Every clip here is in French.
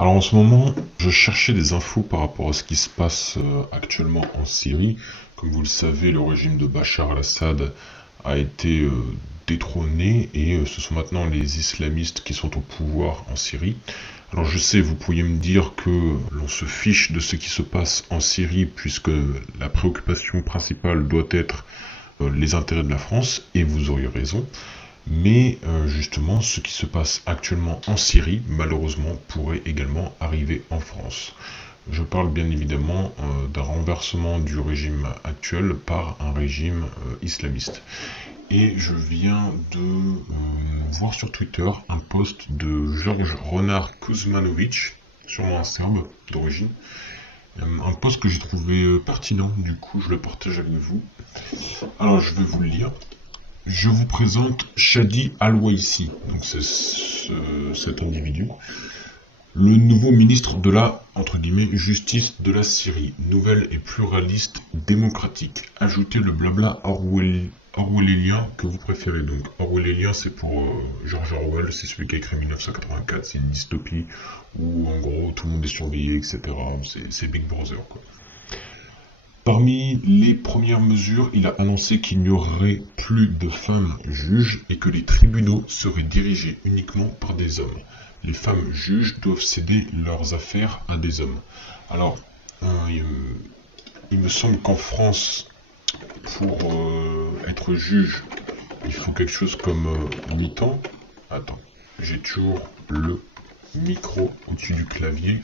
Alors en ce moment, je cherchais des infos par rapport à ce qui se passe actuellement en Syrie. Comme vous le savez, le régime de Bachar al-Assad a été détrôné et ce sont maintenant les islamistes qui sont au pouvoir en Syrie. Alors je sais, vous pourriez me dire que l'on se fiche de ce qui se passe en Syrie puisque la préoccupation principale doit être les intérêts de la France, et vous auriez raison. Mais justement, ce qui se passe actuellement en Syrie, malheureusement, pourrait également arriver en France. Je parle bien évidemment d'un renversement du régime actuel par un régime islamiste. Et je viens de voir sur Twitter un post de Georges Renard Kuzmanovic, sûrement un Serbe d'origine. Un post que j'ai trouvé pertinent, du coup je le partage avec vous. Alors je vais vous le lire. Je vous présente Shadi Al-Waisi, donc c'est cet individu, le nouveau ministre de la, entre guillemets, justice de la Syrie, nouvelle et pluraliste démocratique. Ajoutez le blabla orwellien que vous préférez. Donc orwellien, c'est pour George Orwell, c'est celui qui a écrit 1984, c'est une dystopie où en gros tout le monde est surveillé, etc. C'est Big Brother, quoi. Parmi les premières mesures, il a annoncé qu'il n'y aurait plus de femmes juges et que les tribunaux seraient dirigés uniquement par des hommes. Les femmes juges doivent céder leurs affaires à des hommes. Alors, il me semble qu'en France, pour être juge, il faut quelque chose comme 8 ans. Attends, j'ai toujours le micro au-dessus du clavier.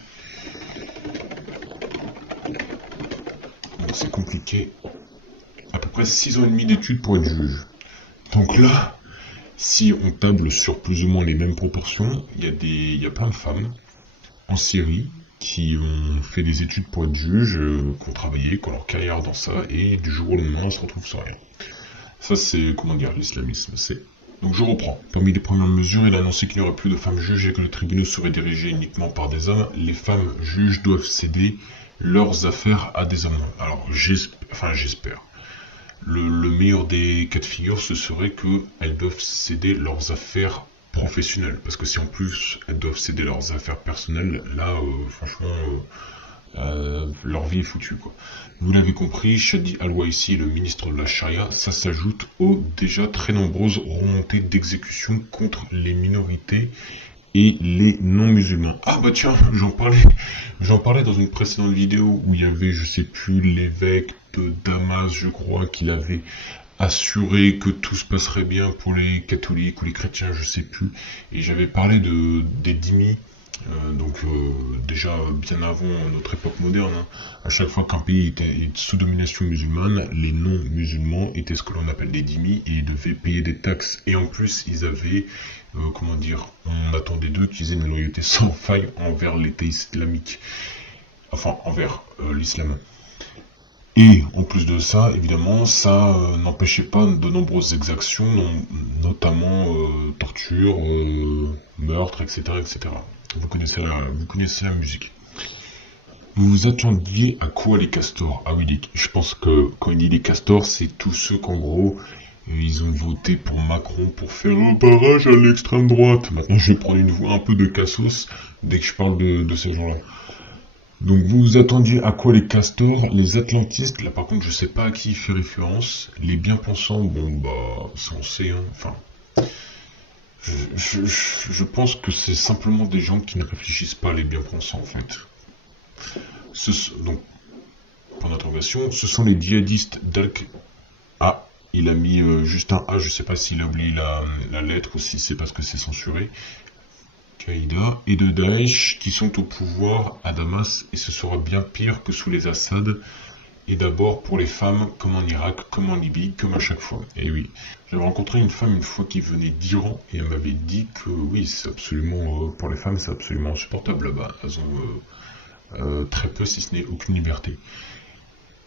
Donc c'est compliqué. À peu près 6 ans et demi d'études pour être juge. Donc là, si on table sur plus ou moins les mêmes proportions, il y a plein de femmes en Syrie qui ont fait des études pour être juges, qui ont travaillé, qui ont leur carrière dans ça, et du jour au lendemain, on se retrouve sans rien. Ça, c'est, comment dire, l'islamisme, c'est... Donc je reprends. Parmi les premières mesures, il a annoncé qu'il n'y aurait plus de femmes juges et que les tribunaux seraient dirigés uniquement par des hommes. Les femmes juges doivent céder leurs affaires à des hommes. Alors j'espère. Le meilleur des cas de figure, ce serait qu'elles doivent céder leurs affaires professionnelles. Parce que si en plus elles doivent céder leurs affaires personnelles, là, franchement, leur vie est foutue, quoi. Vous l'avez compris, Shadi Al-Waisi, le ministre de la Charia, ça s'ajoute aux déjà très nombreuses remontées d'exécution contre les minorités et les non-musulmans. Ah bah tiens, j'en parlais dans une précédente vidéo où il y avait, je sais plus, l'évêque de Damas, je crois, qu'il avait assuré que tout se passerait bien pour les catholiques ou les chrétiens, je sais plus. Et j'avais parlé des dhimmis. Déjà bien avant notre époque moderne, hein, à chaque fois qu'un pays était sous domination musulmane, les non-musulmans étaient ce que l'on appelle des dhimmis et ils devaient payer des taxes. Et en plus, ils avaient, on attendait d'eux qu'ils aient une loyauté sans faille envers l'État islamique, enfin envers l'islam. Et en plus de ça, évidemment, ça n'empêchait pas de nombreuses exactions, notamment torture, meurtre, etc., etc. Vous connaissez la musique. Vous vous attendiez à quoi les castors? Ah oui, je pense que quand il dit les castors, c'est tous ceux qu'en gros, ils ont voté pour Macron pour faire un barrage à l'extrême droite. Maintenant, je vais prendre une voix un peu de cassos dès que je parle de ces gens-là. Donc vous vous attendiez à quoi les castors, les atlantistes? Là par contre je sais pas à qui il fait référence. Les bien-pensants, bon bah ça on sait, hein. Enfin, je pense que c'est simplement des gens qui ne réfléchissent pas, les bien-pensants en fait. Donc, pour d'interrogation, ce sont les djihadistes Ah, il a mis juste un A, je sais pas s'il a oublié la lettre ou si c'est parce que c'est censuré. Qaïda et de Daesh qui sont au pouvoir à Damas, et ce sera bien pire que sous les Assad, et d'abord pour les femmes, comme en Irak, comme en Libye, comme à chaque fois. Et oui, j'avais rencontré une femme une fois qui venait d'Iran, et elle m'avait dit que oui, c'est absolument, pour les femmes, c'est absolument insupportable là-bas. Elles ont très peu, si ce n'est aucune liberté.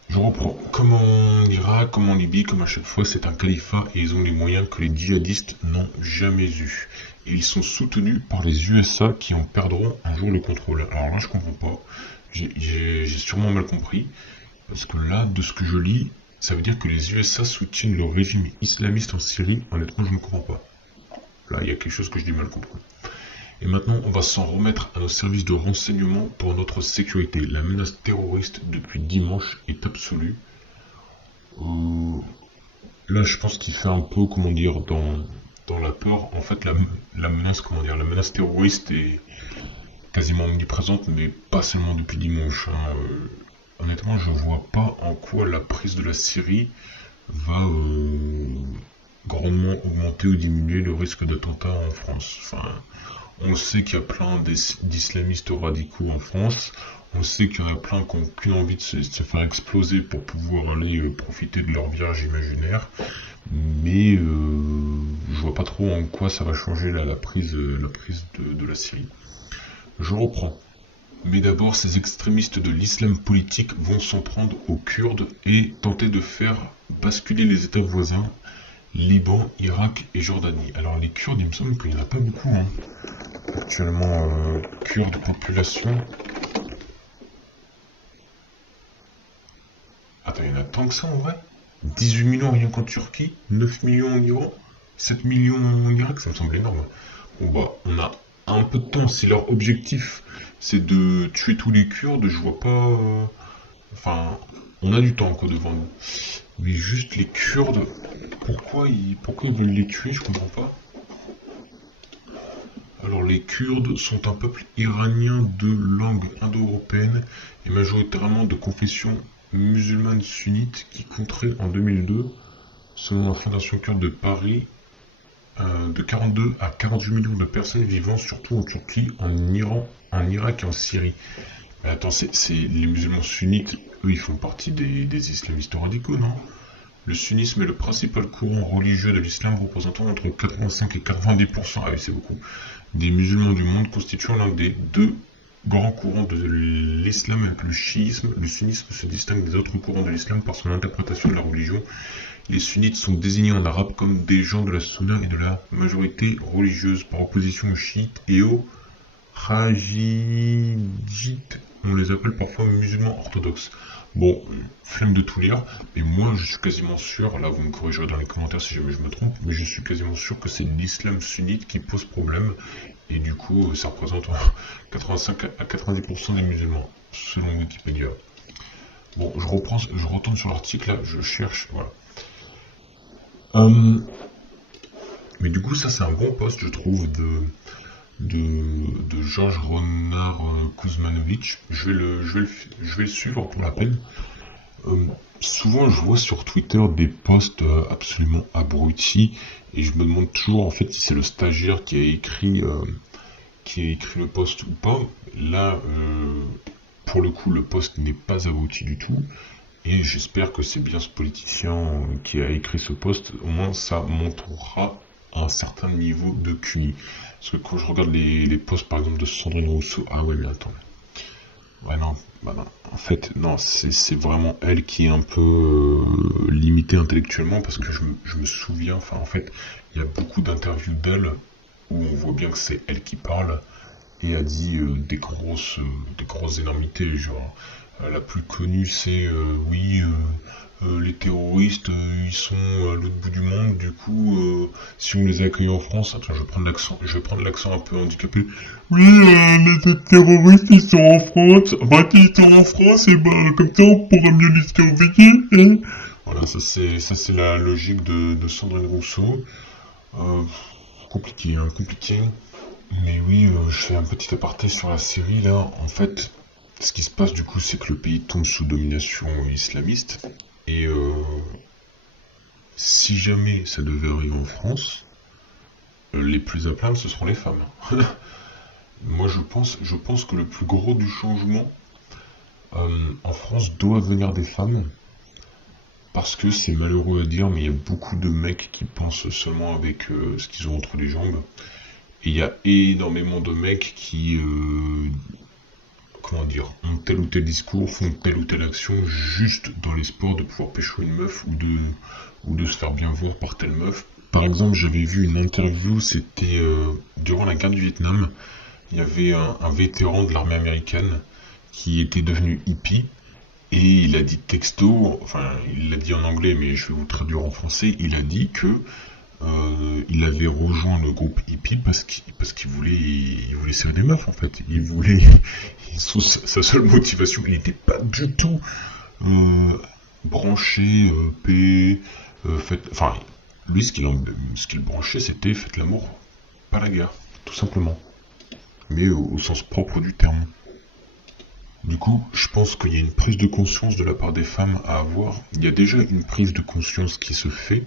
Je reprends. Comme en Irak, comme en Libye, comme à chaque fois, c'est un califat et ils ont les moyens que les djihadistes n'ont jamais eu. Et ils sont soutenus par les USA qui en perdront un jour le contrôle. Alors là, je comprends pas. J'ai sûrement mal compris. Parce que là, de ce que je lis, ça veut dire que les USA soutiennent le régime islamiste en Syrie. Honnêtement, je ne comprends pas. Là, il y a quelque chose que je dis mal compris. Et maintenant, on va s'en remettre à nos services de renseignement pour notre sécurité. La menace terroriste depuis dimanche est absolue. Là, je pense qu'il fait un peu, comment dire, dans la peur. En fait, la menace, comment dire, la menace terroriste est quasiment omniprésente, mais pas seulement depuis dimanche, hein. Honnêtement, je vois pas en quoi la prise de la Syrie va grandement augmenter ou diminuer le risque d'attentat en France. Enfin, on sait qu'il y a plein d'islamistes radicaux en France. On sait qu'il y en a plein qui n'ont qu'une envie de se faire exploser pour pouvoir aller profiter de leur vierge imaginaire. Mais je vois pas trop en quoi ça va changer là, la prise de la Syrie. Je reprends. Mais d'abord, ces extrémistes de l'islam politique vont s'en prendre aux Kurdes et tenter de faire basculer les États voisins, Liban, Irak et Jordanie. Alors les Kurdes, il me semble qu'il n'y en a pas beaucoup, hein. Actuellement, Kurdes, population... Attends, il y en a tant que ça en vrai? 18 millions rien qu'en Turquie, 9 millions en Iran, 7 millions en Irak, ça me semble énorme. Bon bah, on a un peu de temps. Si leur objectif c'est de tuer tous les Kurdes, je vois pas... Enfin, on a du temps quoi devant nous. Mais juste les Kurdes, pourquoi ils veulent les tuer, je comprends pas. Alors les Kurdes sont un peuple iranien de langue indo-européenne et majoritairement de confession musulmane sunnite qui compterait en 2002, selon la Fondation Kurde de Paris, de 42 à 48 millions de personnes vivant surtout en Turquie, en Iran, en Irak et en Syrie. Mais attends, c'est les musulmans sunnites, eux ils font partie des islamistes radicaux, non? Le sunnisme est le principal courant religieux de l'islam représentant entre 85 et 90%, ah oui c'est beaucoup, des musulmans du monde, constituant l'un des deux grands courants de l'islam avec le chiisme. Le sunnisme se distingue des autres courants de l'islam par son interprétation de la religion. Les sunnites sont désignés en arabe comme des gens de la sunna et de la majorité religieuse, par opposition aux chiites et aux khajidites. On les appelle parfois musulmans orthodoxes. Bon, flemme de tout lire, mais moi je suis quasiment sûr, là vous me corrigerez dans les commentaires si jamais je me trompe, mais je suis quasiment sûr que c'est l'islam sunnite qui pose problème, et du coup ça représente 85 à 90% des musulmans, selon Wikipédia. Bon, je retourne sur l'article, là, je cherche, voilà. Mais du coup ça c'est un bon post je trouve de Georges Renard Kuzmanovic. Je vais le suivre pour la peine. Souvent, je vois sur Twitter des posts absolument abrutis et je me demande toujours en fait si c'est le stagiaire qui a écrit le post ou pas. Là, pour le coup, le post n'est pas abruti du tout. Et j'espère que c'est bien ce politicien qui a écrit ce post. Au moins, ça montrera un certain niveau de QI. Parce que quand je regarde les posts par exemple de Sandrine Rousseau, ah ouais mais attends. Ouais non, bah non. En fait, non, c'est vraiment elle qui est un peu limitée intellectuellement parce que je me souviens, enfin en fait, il y a beaucoup d'interviews d'elle où on voit bien que c'est elle qui parle et a dit des grosses énormités, genre la plus connue c'est oui les terroristes ils sont à l'autre bout du monde, du coup si on les accueille en France, attends je vais prendre l'accent un peu handicapé. Oui les terroristes ils sont en France, bah qu'ils sont en France et bah comme ça on pourra mieux les surveiller. Hein. Voilà, ça c'est la logique de Sandrine Rousseau. Compliqué, hein, compliqué. Mais oui, je fais un petit aparté sur la Syrie là. En fait, ce qui se passe du coup, c'est que le pays tombe sous domination islamiste. Et si jamais ça devait arriver en France, les plus à plaindre, ce seront les femmes. Moi, je pense que le plus gros du changement en France doit venir des femmes. Parce que c'est malheureux à dire, mais il y a beaucoup de mecs qui pensent seulement avec ce qu'ils ont entre les jambes. Et il y a énormément de mecs qui, comment dire, ont tel ou tel discours, font telle ou telle action juste dans l'espoir de pouvoir pécho une meuf ou de se faire bien voir par telle meuf. Par exemple, j'avais vu une interview, c'était durant la guerre du Vietnam, il y avait un vétéran de l'armée américaine qui était devenu hippie. Et il a dit texto, enfin il l'a dit en anglais mais je vais vous traduire en français, il a dit que il avait rejoint le groupe hippie parce qu'il voulait serrer des meufs en fait. Sa seule motivation, il n'était pas du tout branché, paix, enfin, lui ce qu'il branchait c'était faites l'amour, pas la guerre, tout simplement. Mais au sens propre du terme. Du coup, je pense qu'il y a une prise de conscience de la part des femmes à avoir. Il y a déjà une prise de conscience qui se fait.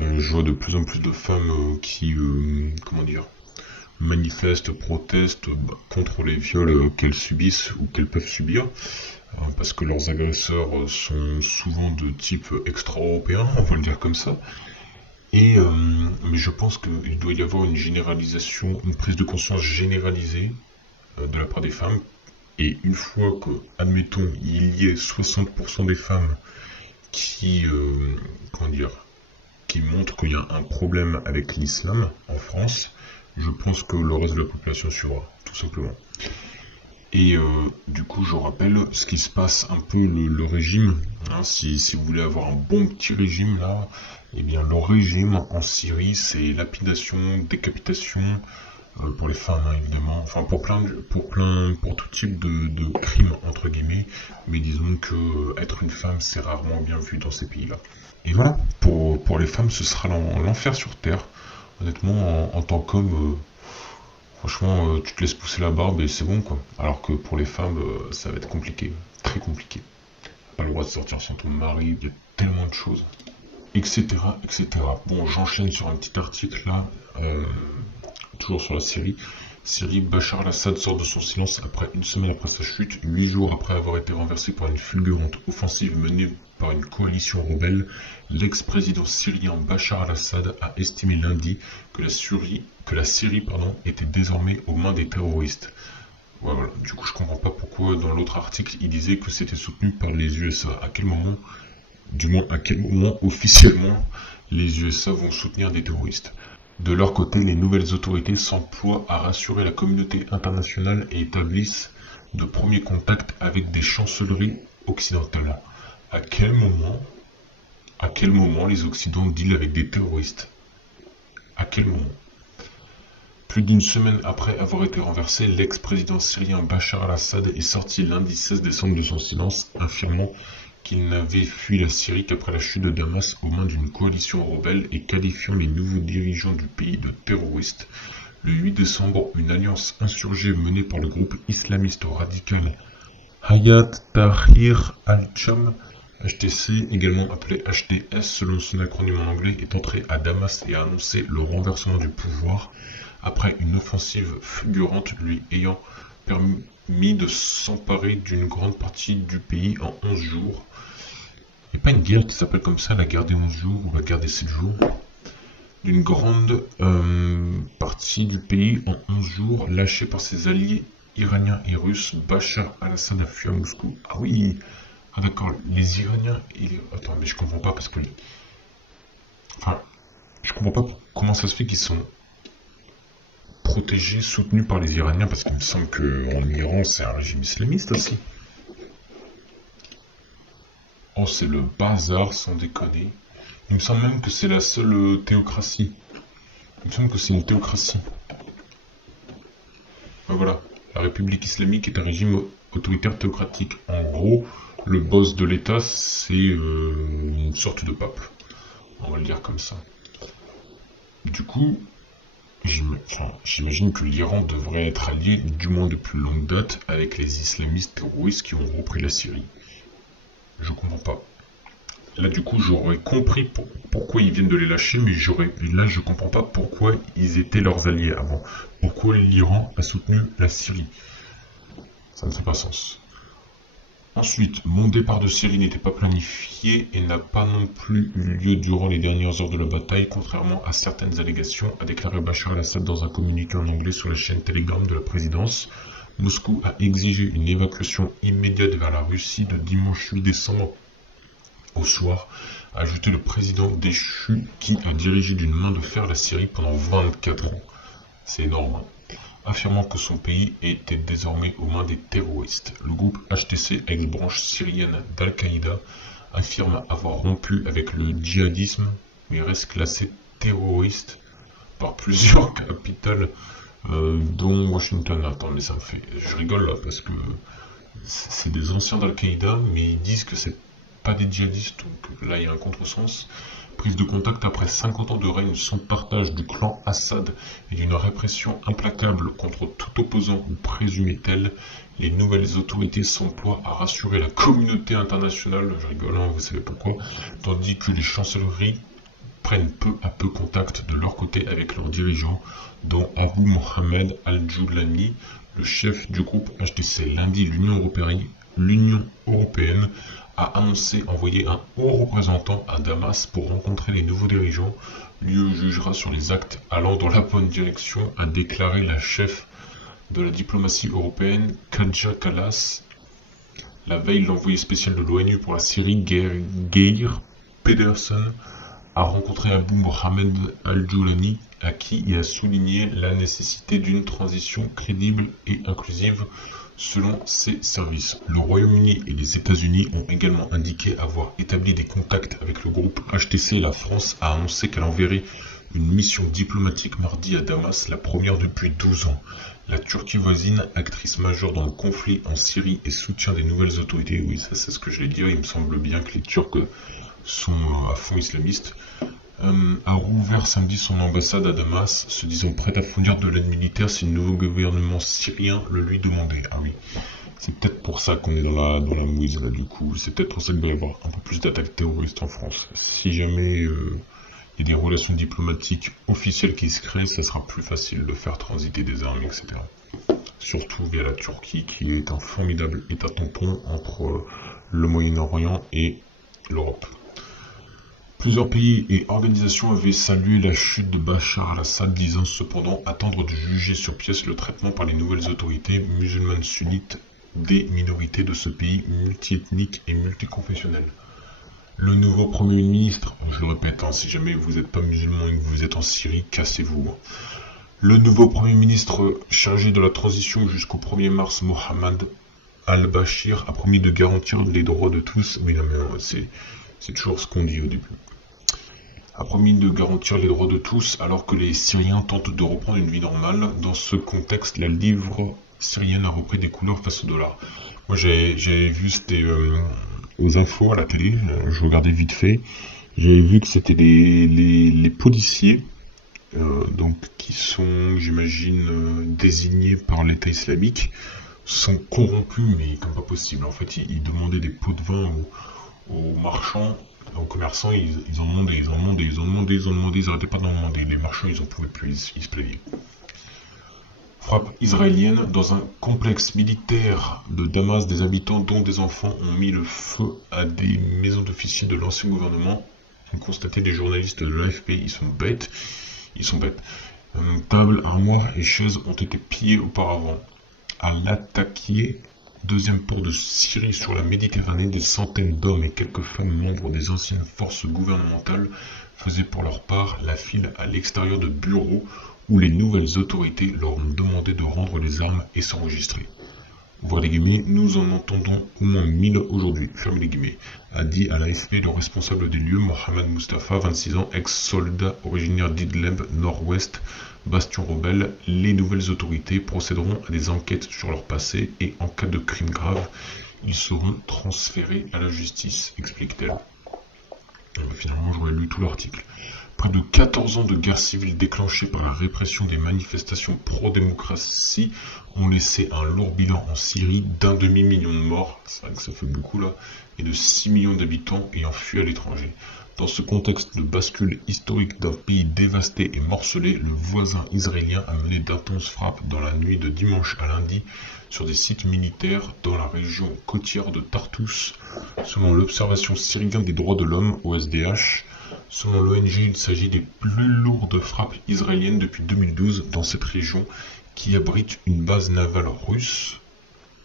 Je vois de plus en plus de femmes qui, comment dire, manifestent, protestent contre les viols qu'elles subissent ou qu'elles peuvent subir, parce que leurs agresseurs sont souvent de type extra-européen, on va le dire comme ça. Mais je pense qu'il doit y avoir une généralisation, une prise de conscience généralisée de la part des femmes. Et une fois que, admettons, il y ait 60% des femmes qui, comment dire, qui montrent qu'il y a un problème avec l'islam en France, je pense que le reste de la population suivra, tout simplement. Et du coup, je rappelle ce qui se passe un peu le régime. Hein, si vous voulez avoir un bon petit régime là, eh bien le régime en Syrie, c'est lapidation, décapitation, pour les femmes hein, évidemment, enfin pour tout type de crimes entre guillemets, mais disons que être une femme c'est rarement bien vu dans ces pays-là. Et voilà, pour les femmes ce sera l'enfer sur terre. Honnêtement, en tant qu'homme, franchement, tu te laisses pousser la barbe et c'est bon quoi. Alors que pour les femmes, ça va être compliqué, très compliqué. Pas le droit de sortir sans ton mari, il y a tellement de choses, etc., etc. Bon, j'enchaîne sur un petit article là. Toujours sur la Syrie. Syrie, Bachar al-Assad sort de son silence après une semaine après sa chute, 8 jours après avoir été renversé par une fulgurante offensive menée par une coalition rebelle. L'ex-président syrien Bachar al-Assad a estimé lundi que la Syrie était désormais aux mains des terroristes. Ouais, voilà. Du coup, je comprends pas pourquoi dans l'autre article il disait que c'était soutenu par les USA. À quel moment, du moins à quel moment officiellement les USA vont soutenir des terroristes? De leur côté, les nouvelles autorités s'emploient à rassurer la communauté internationale et établissent de premiers contacts avec des chancelleries occidentales. À quel moment les Occidentaux dealent avec des terroristes? À quel moment? Plus d'une semaine après avoir été renversé, l'ex-président syrien Bachar al-Assad est sorti lundi 16 décembre de son silence, affirmant qu'il n'avait fui la Syrie qu'après la chute de Damas aux mains d'une coalition rebelle et qualifiant les nouveaux dirigeants du pays de terroristes. Le 8 décembre, une alliance insurgée menée par le groupe islamiste radical Hayat Tahrir al-Sham, HTC, également appelé HTS selon son acronyme en anglais, est entrée à Damas et a annoncé le renversement du pouvoir après une offensive fulgurante lui ayant permis de s'emparer d'une grande partie du pays en 11 jours. Il n'y a pas une guerre qui s'appelle comme ça, la guerre des 11 jours ou la guerre des 7 jours. D'une grande partie du pays en 11 jours, lâchée par ses alliés iraniens et russes. Bachar al-Assad a fui à Moscou. Ah oui, ah d'accord, les Iraniens et les... Attends, mais je comprends pas parce que... Enfin, je comprends pas comment ça se fait qu'ils sont protégés, soutenus par les Iraniens, parce qu'il me semble qu'en Iran, c'est un régime islamiste aussi. Oh, c'est le bazar, sans déconner. Il me semble même que c'est la seule théocratie. Il me semble que c'est une théocratie. Ben voilà, la République islamique est un régime autoritaire théocratique. En gros, le boss de l'État, c'est une sorte de pape. On va le dire comme ça. Du coup, j'imagine que l'Iran devrait être allié, du moins depuis longue date, avec les islamistes terroristes qui ont repris la Syrie. Je comprends pas. Là, du coup, j'aurais compris pourquoi ils viennent de les lâcher, mais là, je comprends pas pourquoi ils étaient leurs alliés avant. Pourquoi l'Iran a soutenu la Syrie? Ça ne fait pas sens. Ensuite, mon départ de Syrie n'était pas planifié et n'a pas non plus eu lieu durant les dernières heures de la bataille, contrairement à certaines allégations, a déclaré Bachar al-Assad dans un communiqué en anglais sur la chaîne Telegram de la présidence. Moscou a exigé une évacuation immédiate vers la Russie de dimanche 8 décembre au soir, a ajouté le président déchu qui a dirigé d'une main de fer la Syrie pendant 24 ans. C'est énorme. Affirmant que son pays était désormais aux mains des terroristes. Le groupe HTC, ex-branche syrienne d'Al-Qaïda, affirme avoir rompu avec le djihadisme, mais reste classé terroristes par plusieurs capitales, dont Washington. Attends, mais ça me fait... Je rigole là, parce que c'est des anciens d'Al-Qaïda, mais ils disent que c'est pas des djihadistes, donc là il y a un contresens. Prise de contact après 50 ans de règne sans partage du clan Assad et d'une répression implacable contre tout opposant ou présumé tel, les nouvelles autorités s'emploient à rassurer la communauté internationale, je rigole, hein, vous savez pourquoi, tandis que les chancelleries prennent peu à peu contact de leur côté avec leurs dirigeants, dont Abu Mohamed Al-Joulani, le chef du groupe HTC. Lundi, l'Union européenne a annoncé envoyer un haut représentant à Damas pour rencontrer les nouveaux dirigeants. L'UE jugera sur les actes allant dans la bonne direction, a déclaré la chef de la diplomatie européenne, Kaja Kallas. La veille, l'envoyé spécial de l'ONU pour la Syrie, Geir Pedersen, a rencontré Abu Mohamed Al-Joulani, à qui il a souligné la nécessité d'une transition crédible et inclusive selon ses services. Le Royaume-Uni et les États-Unis ont également indiqué avoir établi des contacts avec le groupe HTC. La France a annoncé qu'elle enverrait une mission diplomatique mardi à Damas, la première depuis 12 ans. La Turquie voisine, actrice majeure dans le conflit en Syrie et soutient des nouvelles autorités, oui ça c'est ce que je l'ai dit, il me semble bien que les Turcs sont à fond islamistes, a rouvert samedi son ambassade à Damas, se disant prête à fournir de l'aide militaire si le nouveau gouvernement syrien le lui demandait. Ah oui, c'est peut-être pour ça qu'on est dans la mouise là du coup, c'est peut-être pour ça qu'il doit y avoir un peu plus d'attaques terroristes en France. Si jamais il y a des relations diplomatiques officielles qui se créent, ça sera plus facile de faire transiter des armes, etc. Surtout via la Turquie, qui est un formidable état tampon entre le Moyen-Orient et l'Europe. Plusieurs pays et organisations avaient salué la chute de Bachar al-Assad, disant cependant attendre de juger sur pièce le traitement par les nouvelles autorités musulmanes sunnites des minorités de ce pays multiethnique et multiconfessionnel. Le nouveau Premier ministre, je le répète, si jamais vous n'êtes pas musulman et que vous êtes en Syrie, cassez-vous. Le nouveau Premier ministre chargé de la transition jusqu'au 1er mars, Mohamed al-Bashir, a promis de garantir les droits de tous. Mais non, mais c'est toujours ce qu'on dit au début. A promis de garantir les droits de tous alors que les Syriens tentent de reprendre une vie normale. Dans ce contexte, la livre syrienne a repris des couleurs face au dollar. Moi j'avais vu, c'était aux infos à la télé, je regardais vite fait, j'avais vu que c'était les policiers, donc qui sont, j'imagine, désignés par l'État islamique, sont corrompus, mais comme pas possible. En fait, ils demandaient des pots de vin aux marchands, aux commerçants, ils en demandaient, ils arrêtaient pas d'en demander. Les marchands, ils en pouvaient plus, ils se plaignaient. Frappe israélienne dans un complexe militaire de Damas, des habitants, dont des enfants, ont mis le feu à des maisons d'officiers de l'ancien gouvernement. Ont constaté les journalistes de l'AFP, ils sont bêtes. Tables, armoires et chaises ont été pillées auparavant. À Latakia, deuxième port de Syrie sur la Méditerranée, des centaines d'hommes et quelques femmes membres des anciennes forces gouvernementales faisaient pour leur part la file à l'extérieur de bureaux où les nouvelles autorités leur ont demandé de rendre les armes et s'enregistrer. Ouvrez les guillemets, nous en entendons au moins 1000 aujourd'hui, fermez les guillemets, a dit à l'AFP le responsable des lieux, Mohamed Mustafa, 26 ans, ex-soldat originaire d'Idlib, nord-ouest, bastion rebelle. Les nouvelles autorités procéderont à des enquêtes sur leur passé et en cas de crime grave, ils seront transférés à la justice, explique-t-elle. Finalement, j'aurais lu tout l'article. Près de 14 ans de guerre civile déclenchée par la répression des manifestations pro-démocratie ont laissé un lourd bilan en Syrie d'1 demi-million de morts, c'est vrai que ça fait beaucoup là, et de 6 millions d'habitants ayant fui à l'étranger. Dans ce contexte de bascule historique d'un pays dévasté et morcelé, le voisin israélien a mené d'intenses frappes dans la nuit de dimanche à lundi sur des sites militaires dans la région côtière de Tartus. Selon l'Observation syrienne des droits de l'homme, OSDH, selon l'ONG, il s'agit des plus lourdes frappes israéliennes depuis 2012 dans cette région qui abrite une base navale russe,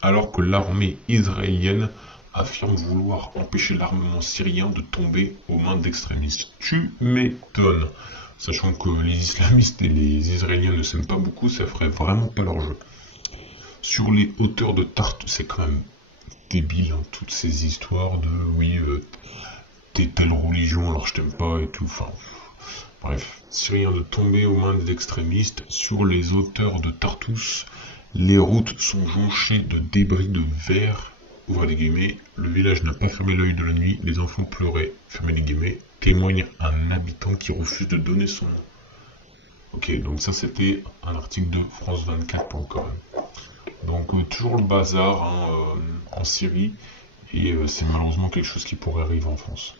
alors que l'armée israélienne affirme vouloir empêcher l'armement syrien de tomber aux mains d'extrémistes. Tu m'étonnes. Sachant que les islamistes et les Israéliens ne s'aiment pas beaucoup, ça ferait vraiment pas leur jeu. Sur les hauteurs de Tartus, c'est quand même débile, hein, toutes ces histoires de oui, t'es telle religion alors je t'aime pas et tout. Enfin, Bref, Syrien de tomber aux mains des extrémistes. Sur les hauteurs de Tartous, les routes sont jonchées de débris de verre. Ouvrez les guillemets. Le village n'a pas fermé l'œil de la nuit. Les enfants pleuraient. Fermez les guillemets. Témoigne un habitant qui refuse de donner son nom. Ok, donc ça c'était un article de France24.com. Donc toujours le bazar en Syrie. Et c'est malheureusement quelque chose qui pourrait arriver en France.